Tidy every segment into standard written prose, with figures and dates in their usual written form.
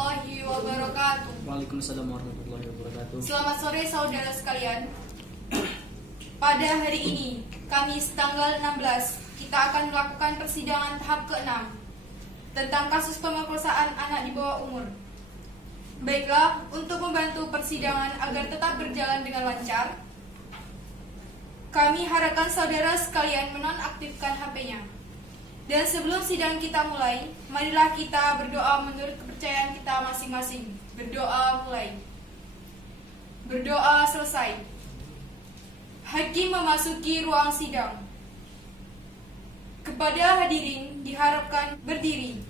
warahmatullahi wabarakatuh. Waalaikumsalam warahmatullahi wabarakatuh. Selamat sore saudara sekalian. Pada hari ini, Kamis tanggal 16, kita akan melakukan persidangan tahap ke-6 tentang kasus pemerkosaan anak di bawah umur. Baiklah, untuk membantu persidangan agar tetap berjalan dengan lancar, kami harapkan saudara sekalian menonaktifkan HP-nya. Dan sebelum sidang kita mulai, marilah kita berdoa menurut kepercayaan kita masing-masing. Berdoa mulai. Berdoa selesai. Hakim memasuki ruang sidang. Kepada hadirin diharapkan berdiri.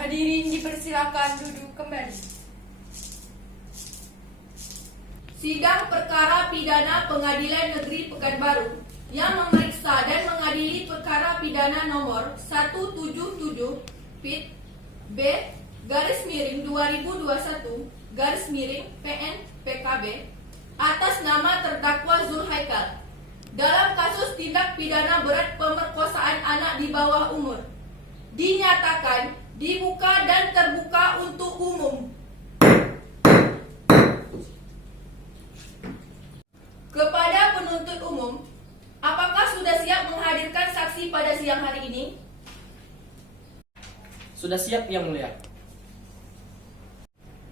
Hadirin dipersilakan duduk kembali. Sidang perkara pidana Pengadilan Negeri Pekanbaru yang memeriksa dan mengadili perkara pidana nomor 177 PIT B/2021/PN PKB atas nama terdakwa Zulhaikal dalam kasus tindak pidana berat pemerkosaan anak di bawah umur dinyatakan dibuka dan terbuka untuk umum. Kepada penuntut umum, apakah sudah siap menghadirkan saksi pada siang hari ini? Sudah siap, Yang Mulia.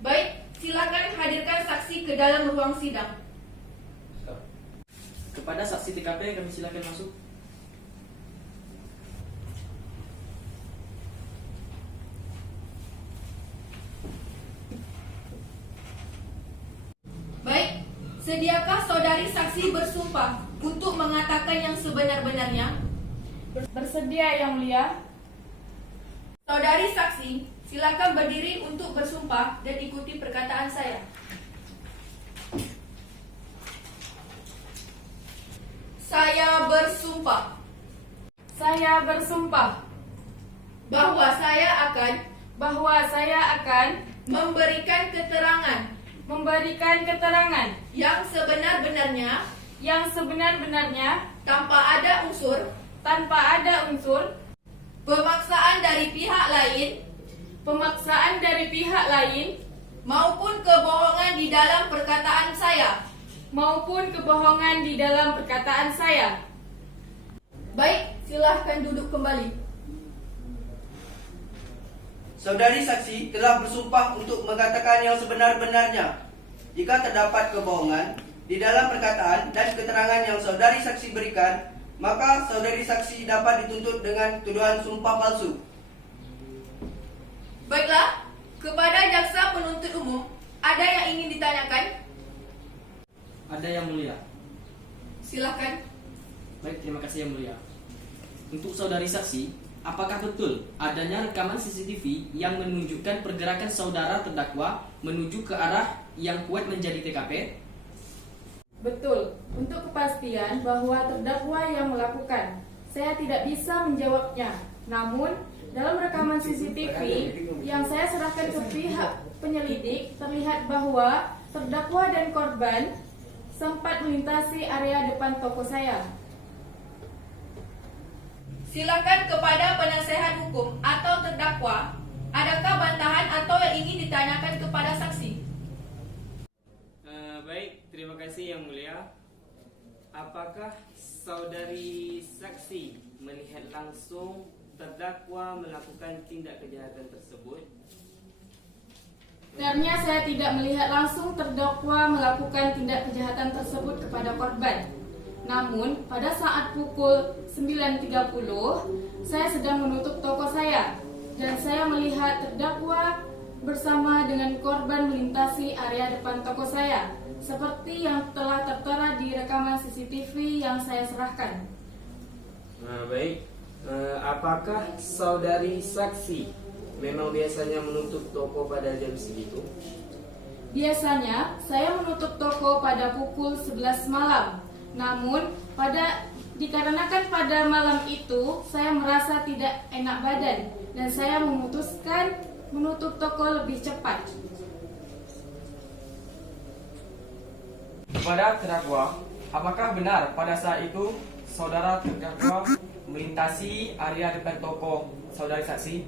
Baik, silakan hadirkan saksi ke dalam ruang sidang. Kepada saksi TKP kami silakan masuk. Baik, sediakah saudari saksi bersumpah untuk mengatakan yang sebenar-benarnya? Bersedia, Yang Mulia. Saudari saksi, silakan berdiri untuk bersumpah dan ikuti perkataan saya. Saya bersumpah Saya bersumpah bahwa saya akan memberikan memberikan keterangan yang sebenar-benarnya yang sebenar-benarnya tanpa ada unsur pemaksaan dari pihak lain maupun kebohongan di dalam perkataan saya. Baik, silahkan duduk kembali. Saudari saksi telah bersumpah untuk mengatakan yang sebenar-benarnya. Jika terdapat kebohongan di dalam perkataan dan keterangan yang saudari saksi berikan, maka saudari saksi dapat dituntut dengan tuduhan sumpah palsu. Baiklah, kepada jaksa penuntut umum, ada yang ingin ditanyakan? Ada, Yang Mulia. Silahkan. Baik, terima kasih, Yang Mulia. Untuk saudari saksi, apakah betul adanya rekaman CCTV yang menunjukkan pergerakan saudara terdakwa menuju ke arah yang kuat menjadi TKP? Betul. Untuk kepastian bahwa terdakwa yang melakukan, saya tidak bisa menjawabnya. Namun, dalam rekaman CCTV yang saya serahkan ke pihak penyelidik, terlihat bahwa terdakwa dan korban sempat melintasi area depan toko saya. Silakan kepada penasehat hukum atau terdakwa, adakah bantahan atau yang ingin ditanyakan kepada saksi? Baik, terima kasih Yang Mulia. Apakah saudari saksi melihat langsung terdakwa melakukan tindak kejahatan tersebut? Sebenarnya saya tidak melihat langsung terdakwa melakukan tindak kejahatan tersebut kepada korban. Namun, pada saat pukul 9.30, saya sedang menutup toko saya dan saya melihat terdakwa bersama dengan korban melintasi area depan toko saya, seperti yang telah tertera di rekaman CCTV yang saya serahkan. Baik, apakah saudari saksi memang biasanya menutup toko pada jam segitu? Biasanya saya menutup toko pada pukul 11 malam. Namun dikarenakan pada malam itu saya merasa tidak enak badan dan saya memutuskan menutup toko lebih cepat. Kepada terdakwa, apakah benar pada saat itu saudara terdakwa melintasi area depan toko saudari saksi?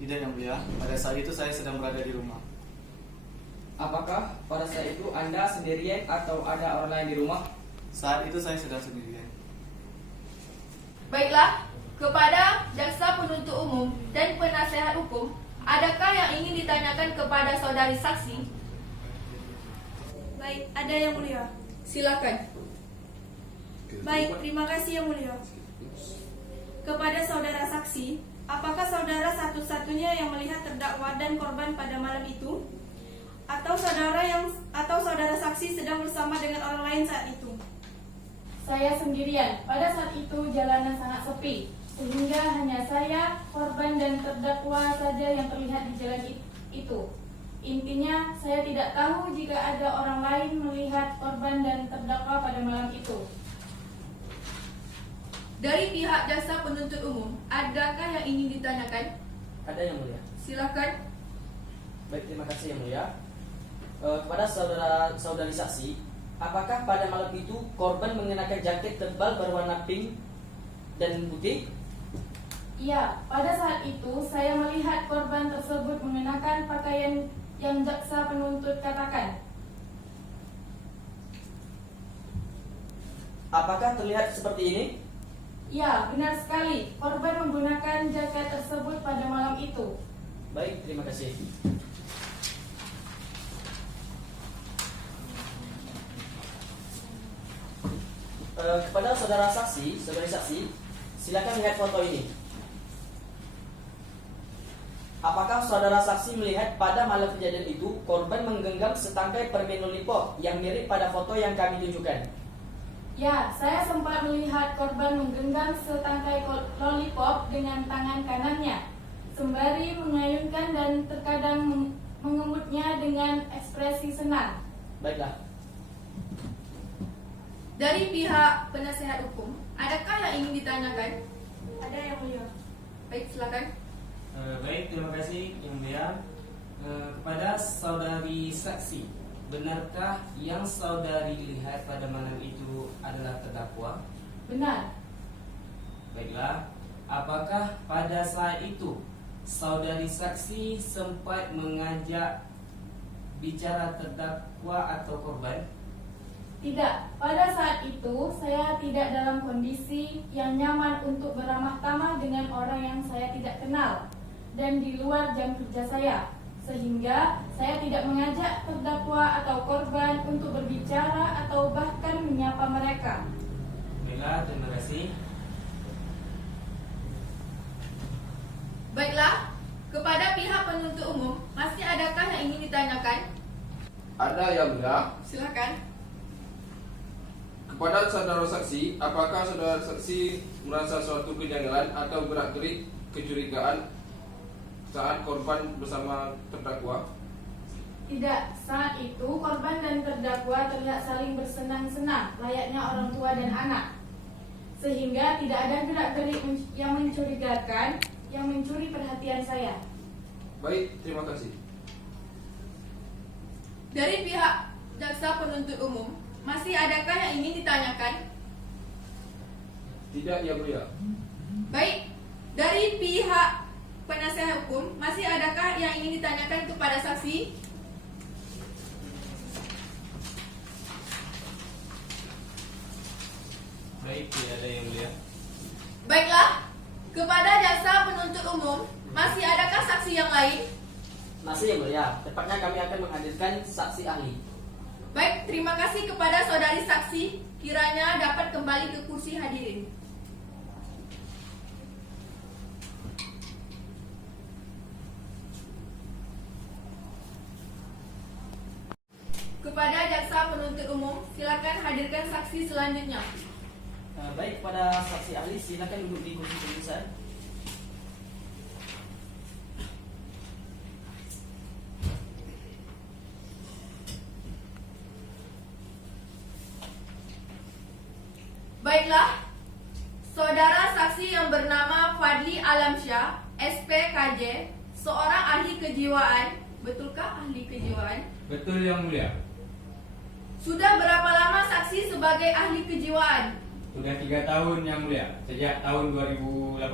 Tidak yang mulia, pada saat itu saya sedang berada di rumah. Apakah pada saat itu Anda sendirian atau ada orang lain di rumah? Saat itu saya sedang sendirian. Baiklah, kepada jaksa penuntut umum dan penasehat hukum, adakah yang ingin ditanyakan kepada saudari saksi? Baik, ada yang mulia. Silakan. Baik, terima kasih yang mulia. Kepada saudara saksi, apakah saudara satu-satunya yang melihat terdakwa dan korban pada malam itu? Atau saudara saksi sedang bersama dengan orang lain saat itu? Saya sendirian. Pada saat itu jalanan sangat sepi, sehingga hanya saya, korban dan terdakwa saja yang terlihat di jalan itu. Intinya, saya tidak tahu jika ada orang lain melihat korban dan terdakwa pada malam itu. Dari pihak jaksa penuntut umum, adakah yang ingin ditanyakan? Ada yang mulia. Silakan. Baik, terima kasih yang mulia. Kepada saudari saksi, apakah pada malam itu korban mengenakan jaket tebal berwarna pink dan putih? Iya, pada saat itu saya melihat korban tersebut mengenakan pakaian yang jaksa penuntut katakan. Apakah terlihat seperti ini? Ya, benar sekali. Korban menggunakan jaket tersebut pada malam itu. Baik, terima kasih. Kepada saudari saksi, silakan lihat foto ini. Apakah saudara saksi melihat pada malam kejadian itu korban menggenggam setangkai permen lollipop yang mirip pada foto yang kami tunjukkan? Ya, saya sempat melihat korban menggenggam setangkai lollipop dengan tangan kanannya, sembari mengayunkan dan terkadang mengemutnya dengan ekspresi senang. Baiklah. Dari pihak penasehat hukum, adakah yang ingin ditanyakan? Ada yang mulia. Baik, silakan. Baik, terima kasih yang mulia. Kepada saudari saksi, benarkah yang saudari lihat pada malam itu adalah terdakwa? Benar. Baiklah, apakah pada saat itu saudari saksi sempat mengajak bicara terdakwa atau korban? Tidak, pada saat itu saya tidak dalam kondisi yang nyaman untuk beramah tamah dengan orang yang saya tidak kenal dan di luar jam kerja saya, sehingga saya tidak mengajak terdakwa atau korban untuk berbicara atau bahkan menyapa mereka. Baiklah, terima kasih. Baiklah, kepada pihak penuntut umum, masih adakah yang ingin ditanyakan? Ada yang mulia. Silakan. Kepada saudara saksi, apakah saudara saksi merasa suatu kejanggalan atau gerak-gerik kecurigaan saat korban bersama terdakwa? Tidak, saat itu korban dan terdakwa terlihat saling bersenang-senang layaknya orang tua dan anak, sehingga tidak ada gerak-gerik yang mencurigakan yang mencuri perhatian saya. Baik, terima kasih. Dari pihak jaksa penuntut umum, masih adakah yang ingin ditanyakan? Tidak, yang mulia. Baik, dari pihak penasehat hukum, masih adakah yang ingin ditanyakan kepada saksi? Baik, tidak ada yang mulia. Baiklah, kepada jaksa penuntut umum, masih adakah saksi yang lain? Masih yang mulia, tepatnya kami akan menghadirkan saksi ahli. Baik, terima kasih kepada saudari saksi. Kiranya dapat kembali ke kursi hadirin. Kepada jaksa penuntut umum, silakan hadirkan saksi selanjutnya. Baik, kepada saksi ahli silakan duduk di kursi pemeriksaan. Saudara saksi yang bernama Fadli Alamsyah, SPKJ, seorang ahli kejiwaan. Betulkah ahli kejiwaan? Betul Yang Mulia. Sudah berapa lama saksi sebagai ahli kejiwaan? Sudah 3 tahun Yang Mulia, sejak tahun 2018.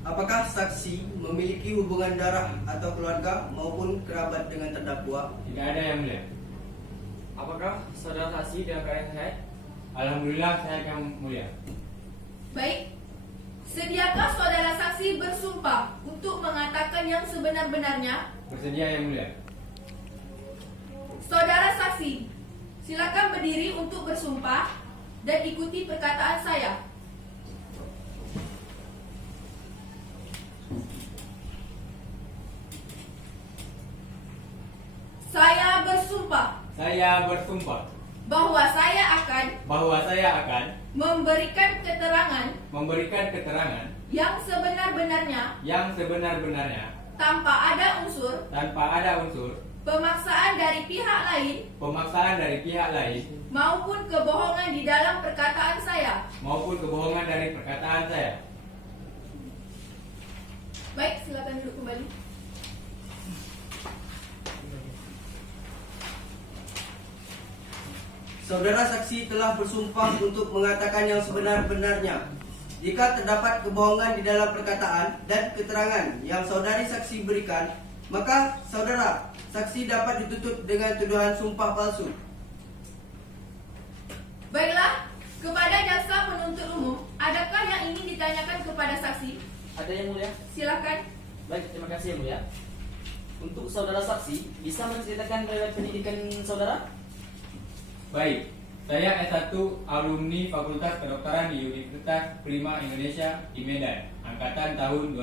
Apakah saksi memiliki hubungan darah atau keluarga maupun kerabat dengan terdakwa? Tidak ada Yang Mulia. Apakah saudara saksi dalam keadaan sehat? Alhamdulillah sehat Yang Mulia. Baik. Sediakah saudara saksi bersumpah untuk mengatakan yang sebenar-benarnya? Bersedia Yang Mulia. Saudara saksi, silakan berdiri untuk bersumpah dan ikuti perkataan saya. Saya bersumpah Saya bersumpah bahwa saya akan memberikan keterangan yang sebenar-benarnya yang sebenar-benarnya tanpa ada unsur pemaksaan dari pihak lain maupun kebohongan di dalam perkataan saya. Baik, silakan duduk kembali. Saudara saksi telah bersumpah untuk mengatakan yang sebenar-benarnya. Jika terdapat kebohongan di dalam perkataan dan keterangan yang saudari saksi berikan, maka saudara saksi dapat dituntut dengan tuduhan sumpah palsu. Baiklah, kepada jaksa penuntut umum, adakah yang ingin ditanyakan kepada saksi? Ada Yang Mulia? Silakan. Baik, terima kasih Yang Mulia. Untuk saudara saksi, bisa menceritakan riwayat pendidikan saudara? Baik, saya S1 alumni Fakultas Kedokteran di Universitas Prima Indonesia di Medan, angkatan tahun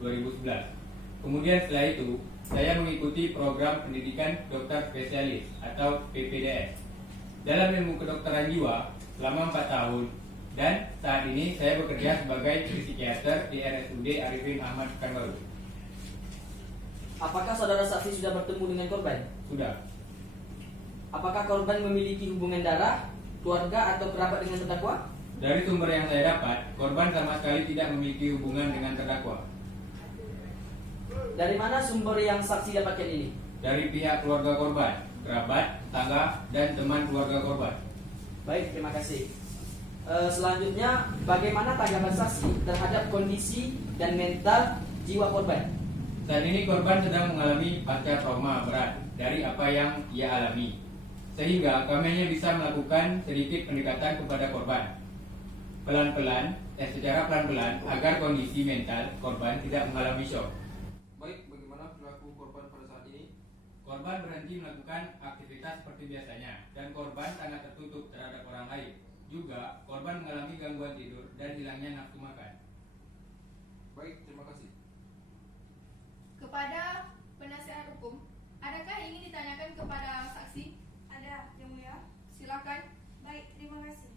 2010-2011. Kemudian setelah itu, saya mengikuti program pendidikan dokter spesialis atau PPDS dalam ilmu kedokteran jiwa selama 4 tahun, dan saat ini saya bekerja sebagai psikiater di RSUD Arifin Ahmad Pekanbaru. Apakah saudara saksi sudah bertemu dengan korban? Sudah. Apakah korban memiliki hubungan darah, keluarga atau kerabat dengan terdakwa? Dari sumber yang saya dapat, korban sama sekali tidak memiliki hubungan dengan terdakwa. Dari mana sumber yang saksi dapatkan ini? Dari pihak keluarga korban, kerabat, tetangga, dan teman keluarga korban. Baik, terima kasih. Selanjutnya, bagaimana tanggapan saksi terhadap kondisi dan mental jiwa korban? Saat ini korban sedang mengalami pasca trauma berat dari apa yang ia alami, sehingga kami hanya bisa melakukan sedikit pendekatan kepada korban secara pelan-pelan agar kondisi mental korban tidak mengalami shock. Baik, bagaimana perilaku korban pada saat ini? Korban berhenti melakukan aktivitas seperti biasanya, dan korban sangat tertutup terhadap orang lain. Juga, korban mengalami gangguan tidur dan hilangnya nafsu makan. Baik, terima kasih. Kepada penasihat hukum, adakah yang ingin ditanyakan kepada saksi? Ada, Yang Mulia. Silakan. Baik, terima kasih.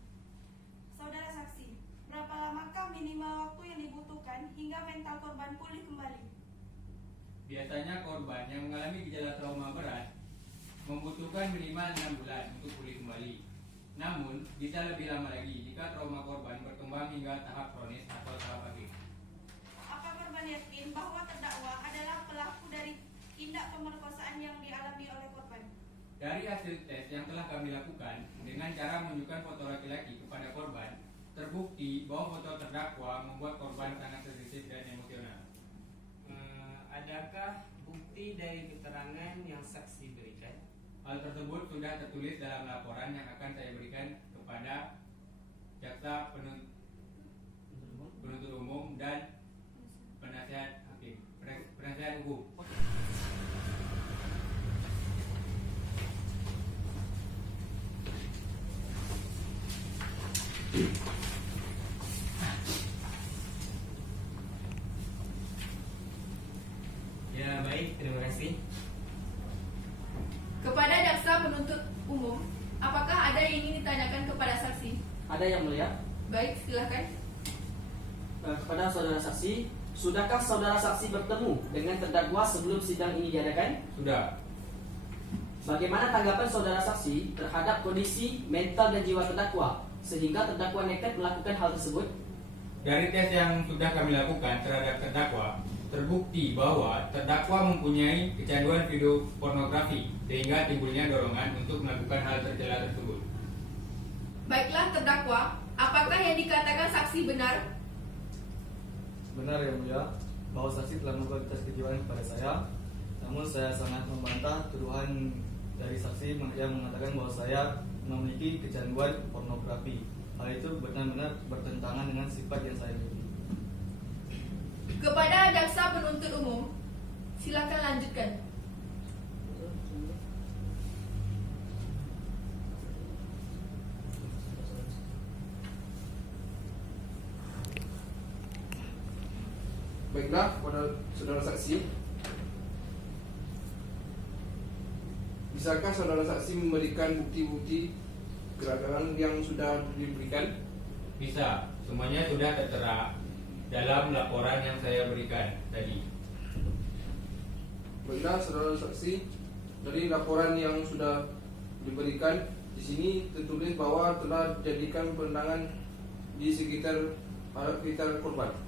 Saudara saksi, berapa lamakah minimal waktu yang dibutuhkan hingga mental korban pulih kembali? Biasanya korban yang mengalami gejala trauma berat membutuhkan minimal 6 bulan untuk pulih kembali. Namun, bisa lebih lama lagi jika trauma korban berkembang hingga tahap kronis atau tahap akhir. Apa korban yakin bahwa terdakwa adalah pelaku dari tindak pemerkosaan yang dialami oleh korban? Dari hasil tes yang telah kami lakukan dengan cara menunjukkan foto laki-laki kepada korban, terbukti bahwa foto terdakwa membuat korban sangat sensitif dan emosional. Adakah bukti dari keterangan yang saksi berikan? Hal tersebut sudah tertulis dalam laporan yang akan saya berikan kepada jaksa penuntut umum dan penasihat hakim, penasihat hukum. Ya, baik, terima kasih. Kepada jaksa penuntut umum, apakah ada yang ingin ditanyakan kepada saksi? Ada Yang Mulia? Baik, silakan. Kepada saudara saksi, sudahkah saudara saksi bertemu dengan terdakwa sebelum sidang ini diadakan? Sudah. Bagaimana tanggapan saudara saksi terhadap kondisi mental dan jiwa terdakwa sehingga terdakwa nekat melakukan hal tersebut? Dari tes yang sudah kami lakukan terhadap terdakwa, terbukti bahwa terdakwa mempunyai kecanduan video pornografi sehingga timbulnya dorongan untuk melakukan hal tercela tersebut. Baiklah terdakwa, apakah yang dikatakan saksi benar? Benar yang mulia, bahwa saksi telah melakukan tes kejiwaan kepada saya. Namun saya sangat membantah tuduhan dari saksi yang mengatakan bahwa saya memiliki kecanduan pornografi. Hal itu benar-benar bertentangan dengan sifat yang saya miliki. Kepada jaksa penuntut umum, silakan lanjutkan. Baiklah, pada saudara saksi, bisakah saudara saksi memberikan bukti-bukti gerakan yang sudah diberikan? Bisa, semuanya sudah tertera dalam laporan yang saya berikan tadi. Baiklah, saudara saksi, dari laporan yang sudah diberikan di sini tertulis bahwa telah dijadikan penerangan di sekitar korban.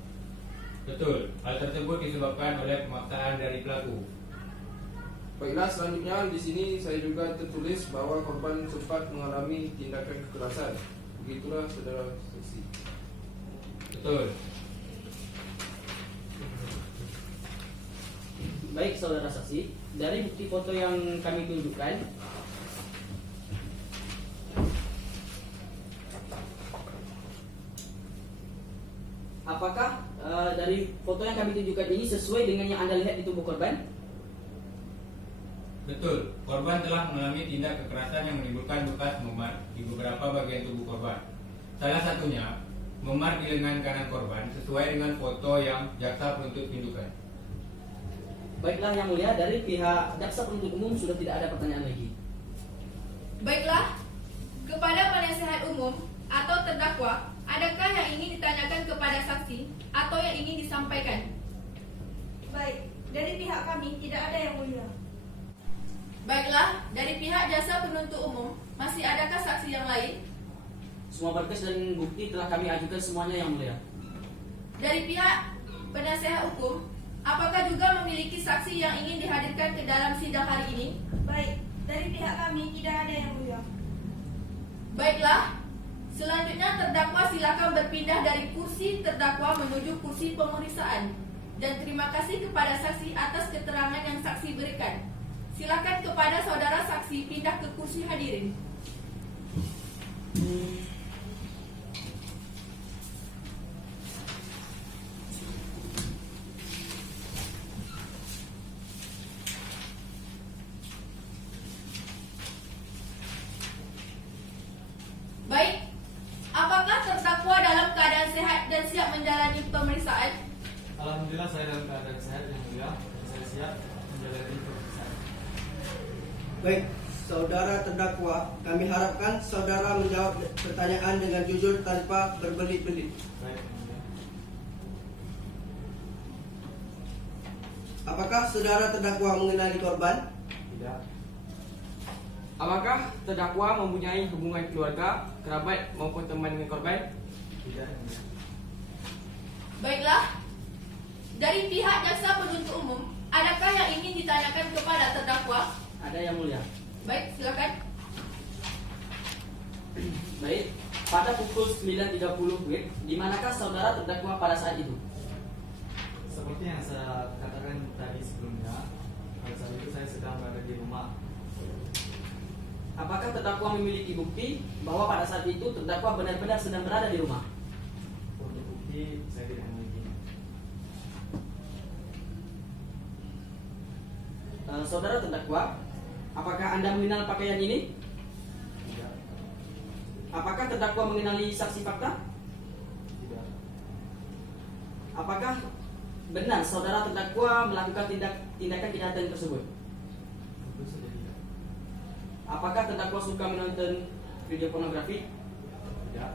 Betul, hal tersebut disebabkan oleh pemaksaan dari pelaku. Baiklah, selanjutnya di sini saya juga tertulis bahwa korban sempat mengalami tindakan kekerasan. Begitulah saudara saksi. Betul. Baik saudara saksi, dari bukti foto yang kami tunjukkan, apakah dari foto yang kami tunjukkan ini sesuai dengan yang Anda lihat di tubuh korban? Betul, korban telah mengalami tindak kekerasan yang menimbulkan bekas memar di beberapa bagian tubuh korban. Salah satunya, memar di lengan kanan korban sesuai dengan foto yang jaksa penuntut tunjukkan. Baiklah yang mulia, dari pihak jaksa penuntut umum sudah tidak ada pertanyaan lagi. Baiklah, kepada penasehat umum atau terdakwa, adakah yang ingin ditanyakan kepada saksi atau yang ingin disampaikan? Baik, dari pihak kami tidak ada yang mulia. Baiklah, dari pihak jasa penuntut umum, masih adakah saksi yang lain? Semua berkas dan bukti telah kami ajukan semuanya yang mulia. Dari pihak penasehat hukum, apakah juga memiliki saksi yang ingin dihadirkan ke dalam sidang hari ini? Baik, dari pihak kami tidak ada yang mulia. Baiklah, selanjutnya terdakwa silakan berpindah dari kursi terdakwa menuju kursi pemeriksaan. Dan terima kasih kepada saksi atas keterangan yang saksi berikan. Silakan kepada saudara saksi pindah ke kursi hadirin. Baik, apakah terdakwa dalam keadaan sehat dan siap menjalani pemeriksaan? Alhamdulillah saya dalam keadaan sehat yang mulia dan saya siap menjalani pemeriksaan. Baik, saudara terdakwa, kami harapkan saudara menjawab pertanyaan dengan jujur tanpa berbelit-belit. Baik, yang mulia. Apakah saudara terdakwa mengenali korban? Tidak. Apakah terdakwa mempunyai hubungan keluarga, kerabat maupun teman dengan korban? Tidak, yang mulia. Baiklah, dari pihak jaksa penuntut umum, adakah yang ingin ditanyakan kepada terdakwa? Ada yang mulia. Baik, silakan. Baik, pada pukul 9.30 WIB, di manakah saudara terdakwa pada saat itu? Seperti yang saya katakan tadi sebelumnya, pada saat itu saya sedang berada di rumah. Apakah terdakwa memiliki bukti bahwa pada saat itu terdakwa benar-benar sedang berada di rumah? Untuk bukti saya tidak memiliki. Saudara terdakwa, apakah Anda mengenal pakaian ini? Tidak. Apakah terdakwa mengenali saksi fakta? Tidak. Apakah benar saudara terdakwa melakukan tindakan kejahatan tersebut? Tentu saja tidak. Apakah terdakwa suka menonton video pornografi? Tidak.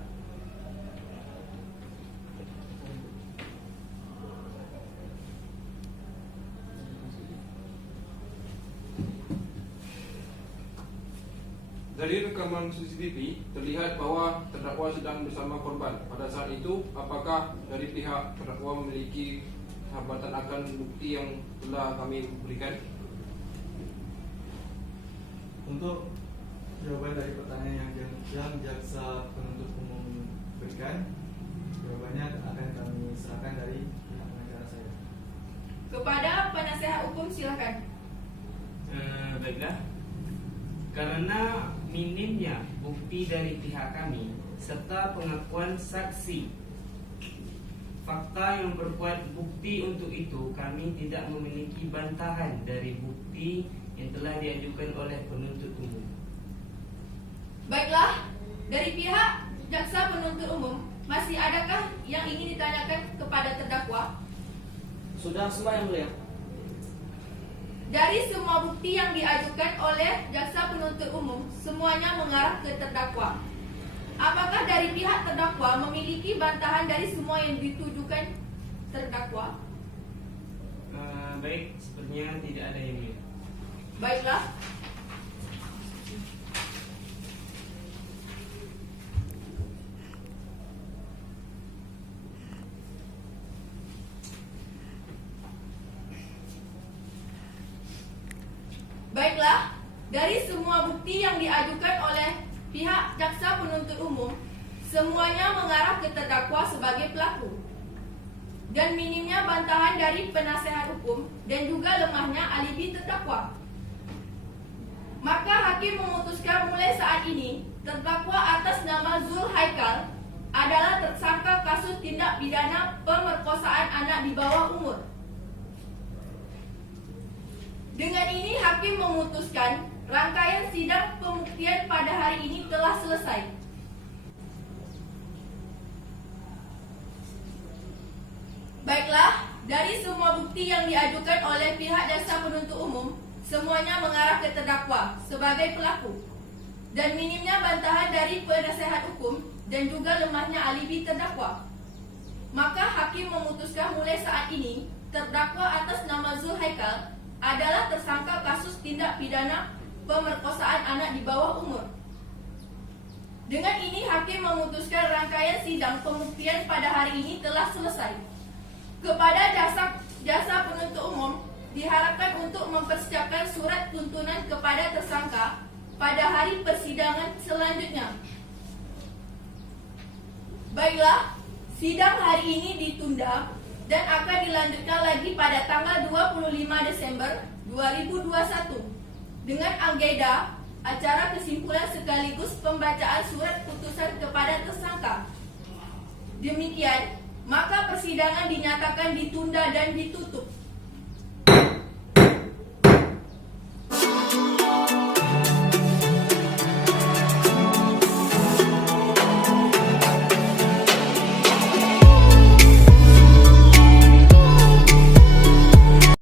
Dari rekaman CCTV terlihat bahwa terdakwa sedang bersama korban. Pada saat itu, apakah dari pihak terdakwa memiliki hambatan akan bukti yang telah kami berikan? Untuk jawaban dari pertanyaan yang jaksa penuntut umum berikan, jawabannya akan kami serahkan dari pihak pengacara saya. Kepada penasehat hukum silakan. Baiklah, karena minimnya bukti dari pihak kami serta pengakuan saksi, fakta yang berkuat bukti untuk itu, kami tidak memiliki bantahan dari bukti yang telah diajukan oleh penuntut umum. Baiklah, dari pihak jaksa penuntut umum, masih adakah yang ingin ditanyakan kepada terdakwa? Sudah semua yang mulia. Dari semua bukti yang diajukan oleh jaksa penuntut umum, semuanya mengarah ke terdakwa. Apakah dari pihak terdakwa memiliki bantahan dari semua yang ditujukan terdakwa? Baik, sepertinya tidak ada yang mulia. Baiklah. Baiklah, dari semua bukti yang diajukan oleh pihak jaksa penuntut umum, semuanya mengarah ke terdakwa sebagai pelaku. Dan minimnya bantahan dari penasehat hukum dan juga lemahnya alibi terdakwa. Maka hakim memutuskan mulai saat ini, terdakwa atas nama Zul Haikal adalah tersangka kasus tindak pidana pemerkosaan anak di bawah umur. Dengan ini hakim memutuskan rangkaian sidang pembuktian pada hari ini telah selesai. Baiklah, dari semua bukti yang diajukan oleh pihak jaksa penuntut umum, semuanya mengarah ke terdakwa sebagai pelaku. Dan minimnya bantahan dari penasehat hukum dan juga lemahnya alibi terdakwa. Maka hakim memutuskan mulai saat ini, terdakwa atas nama Zul Haikal adalah tersangka kasus tindak pidana pemerkosaan anak di bawah umur. Dengan ini hakim memutuskan rangkaian sidang pembuktian pada hari ini telah selesai. Kepada jasa penuntut umum diharapkan untuk mempersiapkan surat tuntunan kepada tersangka pada hari persidangan selanjutnya. Baiklah, sidang hari ini ditunda dan akan dilanjutkan lagi pada tanggal 25 Desember 2021 dengan agenda acara kesimpulan sekaligus pembacaan surat putusan kepada tersangka. Demikian, maka persidangan dinyatakan ditunda dan ditutup.